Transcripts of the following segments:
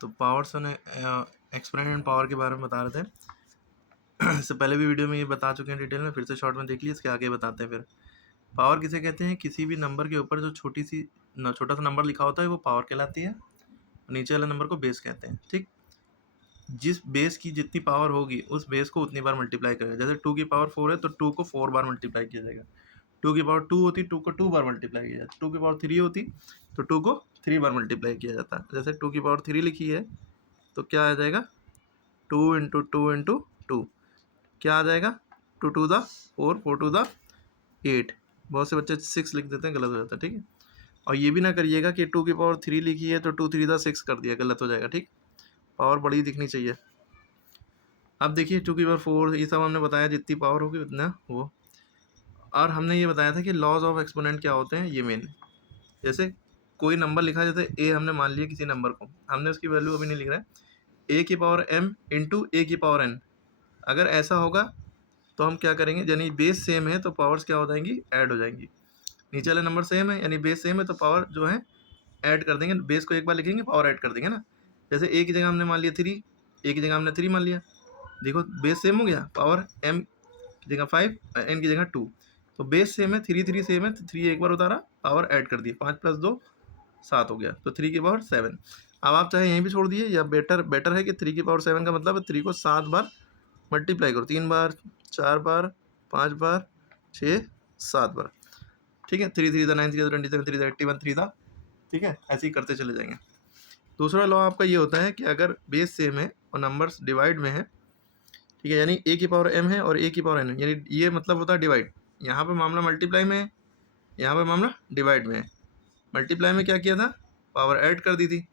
तो पावर्स ने exponent and power के बारे में बता रहे थे। इससे पहले भी वीडियो में ये बता चुके हैं डिटेल में, फिर से शॉर्ट में देख लीजिए, इसके आगे बताते हैं। फिर पावर किसे कहते हैं? किसी भी नंबर के ऊपर जो छोटा सा नंबर लिखा होता है वो पावर कहलाती है, नीचे वाले नंबर को बेस कहते हैं। ठीक, जिस बेस की जितनी पावर होगी उस बेस को उतनी बार मल्टीप्लाई करेगा। जैसे 2 की पावर 4 है तो 2 को 4 बार मल्टीप्लाई किया जाएगा। 2 की पावर 2 होती, 2 को 2 बार मल्टीप्लाई किया जाता। 2 की पावर 3 होती तो 2 को 3 बार मल्टीप्लाई किया जाता। जैसे 2 की पावर 3 लिखी है तो क्या आ जाएगा? 2 इंटू 2 इंटू 2 क्या आ जाएगा? 2 टू द 4, 4 टू द 8। बहुत से बच्चे 6 लिख देते हैं, गलत हो जाता है। ठीक है, और ये भी ना करिएगा कि 2 की पावर 3 लिखी है तो 2 3 द 6 कर दिया, गलत हो जाएगा। ठीक, पावर बड़ी दिखनी चाहिए। अब देखिए 2 की पावर 4, ये सब हमने बताया, जितनी पावर होगी उतना वो। और हमने ये बताया था कि लॉज ऑफ एक्सपोनेंट क्या होते हैं, ये मेन। जैसे कोई नंबर लिखा, जैसे ए हमने मान लिया किसी नंबर को, हमने उसकी वैल्यू अभी नहीं लिख रहा है, ए की पावर m इंटू ए की पावर n। अगर ऐसा होगा तो हम क्या करेंगे, यानी बेस सेम है तो पावर्स क्या हो जाएंगी? ऐड हो जाएंगी। नीचे वाले नंबर सेम है यानी बेस सेम है तो पावर जो है ऐड कर देंगे। बेस को एक बार लिखेंगे, पावर ऐड कर देंगे ना। जैसे ए की जगह हमने मान लिया 3, ए की जगह हमने 3 मान लिया, देखो बेस सेम हो गया, पावर m की जगह 5, n की जगह 2, तो बेस सेम है, 3 3 सेम है तो 3 एक बार उतारा, पावर ऐड कर दी, 5 + 2 7 हो गया, तो 3 की पावर 7। अब आप चाहे यहीं भी छोड़ दिए, या बेटर है कि 3 की पावर 7 का मतलब है 3 को 7 बार मल्टीप्लाई करो, 3 बार, 4 बार, 5 बार, 6 7 बार। ठीक है, 3 3 9 3 27 3 81 3 था। ठीक है, ऐसे ही करते चले जाएंगे। दूसरा लॉ आपका ये होता है कि अगर बेस सेम है और नंबर्स डिवाइड में है, ठीक है, यानी ए की पावर m है और ए की पावर n है, यानी ये मतलब होता है डिवाइड। यहाँ पे मामला मल्टीप्लाई में है, यहाँ पे मामला डिवाइड में है। मल्टीप्लाई में क्या किया था? पावर ऐड कर दी थी,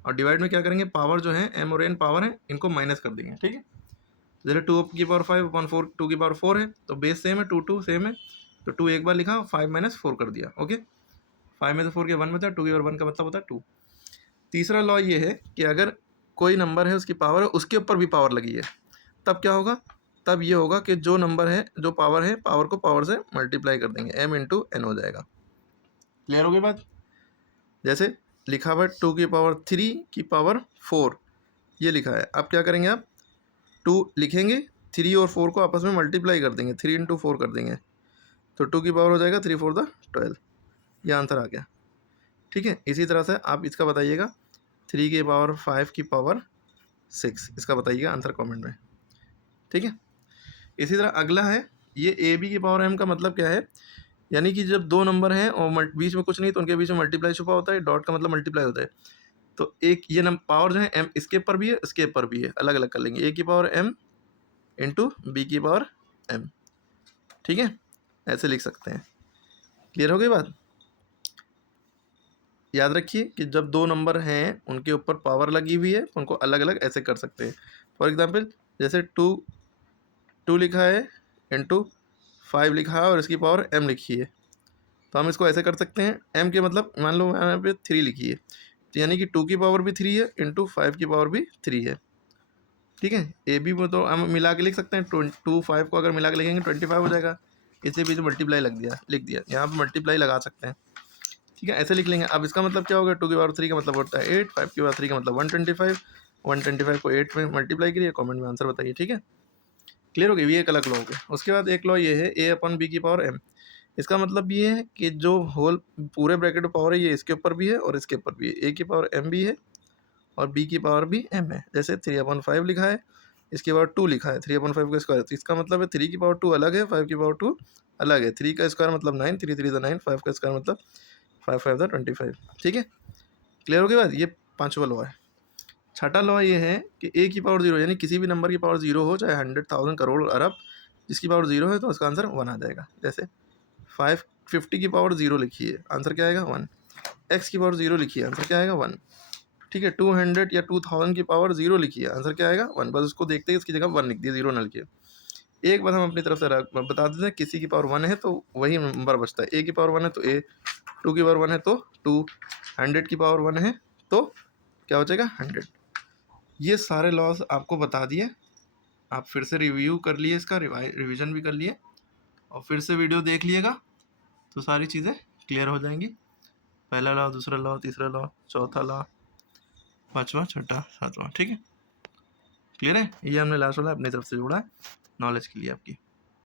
और डिवाइड में क्या करेंगे? पावर जो है m और n पावर है, इनको माइनस कर देंगे। ठीक है, जैसे 2 की पावर 5 अपॉन 4, 2 की पावर 4 है तो बेस सेम है, 2 2 सेम है, तो 2 एक बार लिखा, 5 माइनस 4 कर दिया। ओके, 5 में से 4 के 1 में था, 2 की पावर 1 का मतलब होता है 2। तीसरा लॉ ये है कि अगर कोई नंबर है उसकी पावर है उसके ऊपर भी पावर लगी है, तब क्या होगा? तब ये होगा कि जो नंबर है, जो पावर है, पावर को पावर से मल्टीप्लाई कर देंगे, m इंटू n हो जाएगा। क्लियर हो गई बात? जैसे लिखा हुआ है 2 की पावर 3 की पावर 4, ये लिखा है। अब क्या करेंगे? आप 2 लिखेंगे, 3 और 4 को आपस में मल्टीप्लाई कर देंगे, 3 इंटू 4 कर देंगे, तो 2 की पावर हो जाएगा 3 4 द 12। ये आंसर आ गया। ठीक है, इसी तरह से आप इसका बताइएगा 3 की पावर 5 की पावर 6, इसका बताइएगा आंसर कमेंट में। ठीक है, इसी तरह अगला है, ये ए बी की पावर m का मतलब क्या है? यानी कि जब दो नंबर हैं और बीच में कुछ नहीं तो उनके बीच में मल्टीप्लाई छुपा होता है, डॉट का मतलब मल्टीप्लाई होता है। तो एक ये नंबर पावर जो है m इसके ऊपर भी है, इसके ऊपर भी है, अलग अलग कर लेंगे, ए की पावर m इंटू बी की पावर m। ठीक है, ऐसे लिख सकते हैं। क्लियर हो गई बात? याद रखिए कि जब दो नंबर हैं उनके ऊपर पावर लगी हुई है तो उनको अलग अलग ऐसे कर सकते हैं। फॉर एग्जाम्पल जैसे 2 लिखा है इंटू 5 लिखा है और इसकी पावर m लिखी है, तो हम इसको ऐसे कर सकते हैं। m के मतलब मान लो यहाँ पे 3 लिखी है, तो यानी कि 2 की पावर भी 3 है इंटू 5 की पावर भी 3 है। ठीक है, ए बी में तो हम मिला के लिख सकते हैं, 2 5 को अगर मिला के लिखेंगे 25 हो जाएगा। इससे भी जो मल्टीप्लाई लिख दिया, यहाँ पर मल्टीप्लाई लगा सकते हैं। ठीक है, ऐसे लिख लेंगे। अब इसका मतलब क्या होगा? 2 की पावर 3 का मतलब होता है 8, 5 की पावर 3 का मतलब 125, 125 को 8 में मल्टीप्लाई करिए, कमेंट में आंसर बताइए। ठीक है, क्लियर हो गया? ये एक अलग लॉ हो गया। उसके बाद एक लॉ ये है a अपन b की पावर m। इसका मतलब ये है कि जो होल पूरे ब्रैकेट में पावर है ये इसके ऊपर भी है और इसके ऊपर भी है, a की पावर m भी है और b की पावर भी m है। जैसे 3/5 लिखा है, इसके पावर 2 लिखा है, 3/5 का स्क्वायर, तो इसका मतलब है 3 की पावर 2 अलग है, 5 की पावर 2 अलग है। 3 का स्क्वायर मतलब 9, 3 3 9, 5 का स्क्वायर मतलब 5 5 25। ठीक है, क्लियर हो गई बात? ये पांचवा लॉ है। छठा लॉ ये है कि a की पावर 0, यानी किसी भी नंबर की पावर 0 हो, चाहे 100, 1000, करोड़, अरब, जिसकी पावर 0 है तो उसका आंसर 1 आ जाएगा। जैसे 550 की पावर 0 लिखी है, आंसर क्या आएगा? 1। x की पावर 0 लिखी है, आंसर क्या आएगा? 1। ठीक है, 200 या 2000 की पावर 0 लिखी है, आंसर क्या आएगा? 1। बस उसको देखते ही उसकी जगह 1 लिख दिया, 0 ना लिखिए। एक बात हम अपनी तरफ से बता देते हैं, किसी की पावर 1 है तो वही नंबर बचता है। a की पावर 1 है तो a, 2 की पावर 1 है तो 2, 100 की पावर 1 है तो क्या हो जाएगा? 100। ये सारे लॉज आपको बता दिए, आप फिर से रिव्यू कर लिए, इसका रिवीजन भी कर लिए और फिर से वीडियो देख लिएगा तो सारी चीज़ें क्लियर हो जाएंगी। पहला लॉ, दूसरा लॉ, तीसरा लॉ, चौथा लॉ, पाँचवा, छठा, सातवां। ठीक है, क्लियर है? ये हमने लास्ट वाला अपनी तरफ से जोड़ा नॉलेज के लिए आपकी।